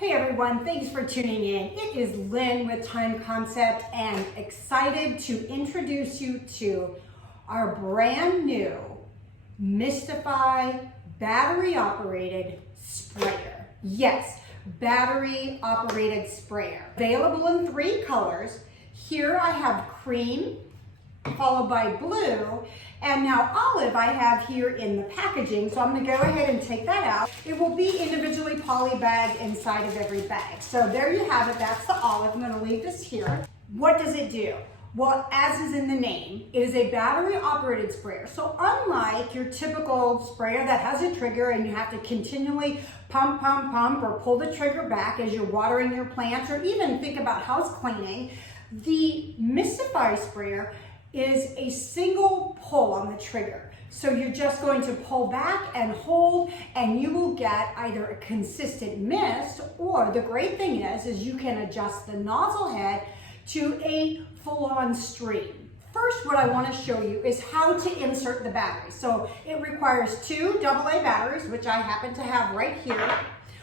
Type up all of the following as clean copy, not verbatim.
Hey everyone, thanks for tuning in. It is Lynn with Time Concept and excited to introduce you to our brand new Mistify battery operated sprayer. Yes, battery operated sprayer. Available in 3 colors. Here I have cream, followed by blue, and now olive I have here in the packaging, so I'm going to go ahead and take that out. It will be individually poly bagged inside of every bag. So there you have it, that's the olive. I'm going to leave this here. What does it do? Well, as is in the name, it is a battery operated sprayer. So unlike your typical sprayer that has a trigger and you have to continually pump, or pull the trigger back as you're watering your plants, or even think about house cleaning, the Mistify sprayer is a single pull on the trigger. So you're just going to pull back and hold, and you will get either a consistent mist, or the great thing is you can adjust the nozzle head to a full-on stream. First, what I want to show you is how to insert the battery. So it requires 2 AA batteries, which I happen to have right here.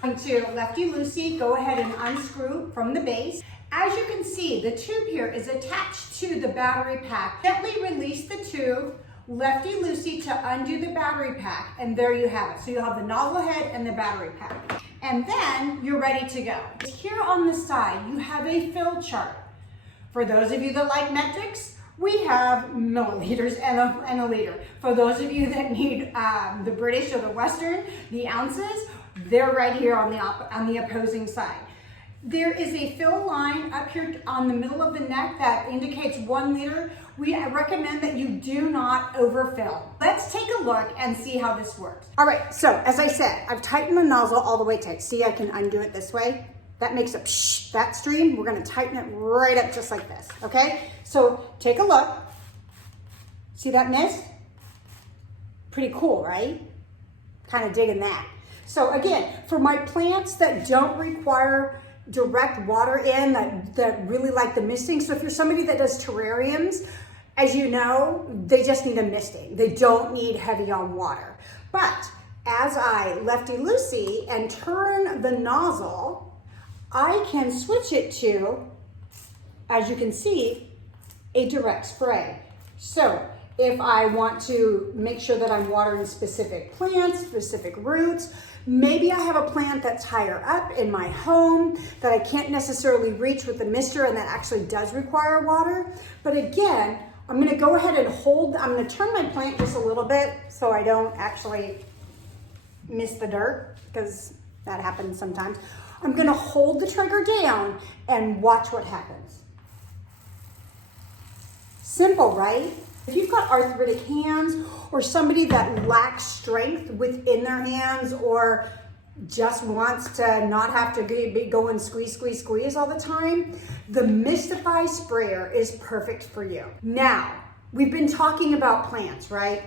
I'm going to lefty-loosey go ahead and unscrew from the base. As you can see, the tube here is attached to the battery pack. Gently release the tube, lefty-loosey to undo the battery pack, and there you have it. So you'll have the nozzle head and the battery pack. And then you're ready to go. Here on the side, you have a fill chart. For those of you that like metrics, we have milliliters and a liter. For those of you that need the British or the Western, the ounces, they're right here on the opposing side. There is a fill line up here on the middle of the neck that indicates 1 liter. We recommend that you do not overfill. Let's take a look and see how this works. All right, so as I said, I've tightened the nozzle all the way tight. See, I can undo it this way. That makes a psh, that stream. We're gonna tighten it right up just like this, okay? So take a look. See that mist? Pretty cool, right? Kind of digging that. So again, for my plants that don't require direct water in, that really like the misting. So if you're somebody that does terrariums, as you know, they just need a misting. They don't need heavy on water. But as I lefty-loosey and turn the nozzle, I can switch it to, as you can see, a direct spray. So if I want to make sure that I'm watering specific plants, specific roots, maybe I have a plant that's higher up in my home that I can't necessarily reach with the mister and that actually does require water. But again, I'm gonna go ahead and I'm gonna turn my plant just a little bit so I don't actually miss the dirt, because that happens sometimes. I'm gonna hold the trigger down and watch what happens. Simple, right? If you've got arthritic hands, or somebody that lacks strength within their hands, or just wants to not have to be going squeeze all the time, the Mistify sprayer is perfect for you. Now, we've been talking about plants, right?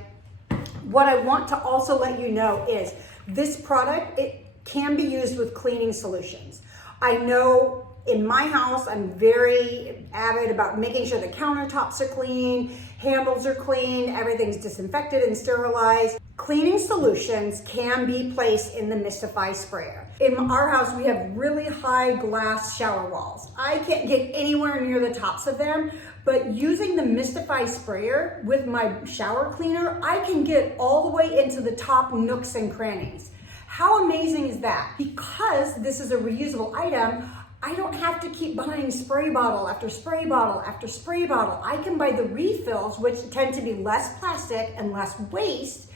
What I want to also let you know is this product, it can be used with cleaning solutions. I know in my house, I'm very avid about making sure the countertops are clean, handles are clean, everything's disinfected and sterilized. Cleaning solutions can be placed in the Mistify sprayer. In our house, we have really high glass shower walls. I can't get anywhere near the tops of them, but using the Mistify sprayer with my shower cleaner, I can get all the way into the top nooks and crannies. How amazing is that? Because this is a reusable item, I don't have to keep buying spray bottle after spray bottle after spray bottle. I can buy the refills, which tend to be less plastic and less waste,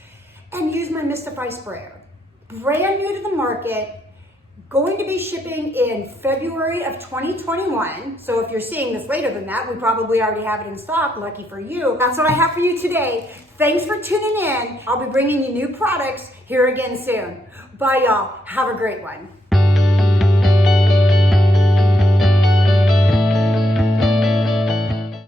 and use my Mistify sprayer. Brand new to the market, going to be shipping in February of 2021. So if you're seeing this later than that, we probably already have it in stock. Lucky for you. That's what I have for you today. Thanks for tuning in. I'll be bringing you new products here again soon. Bye, y'all. Have a great one.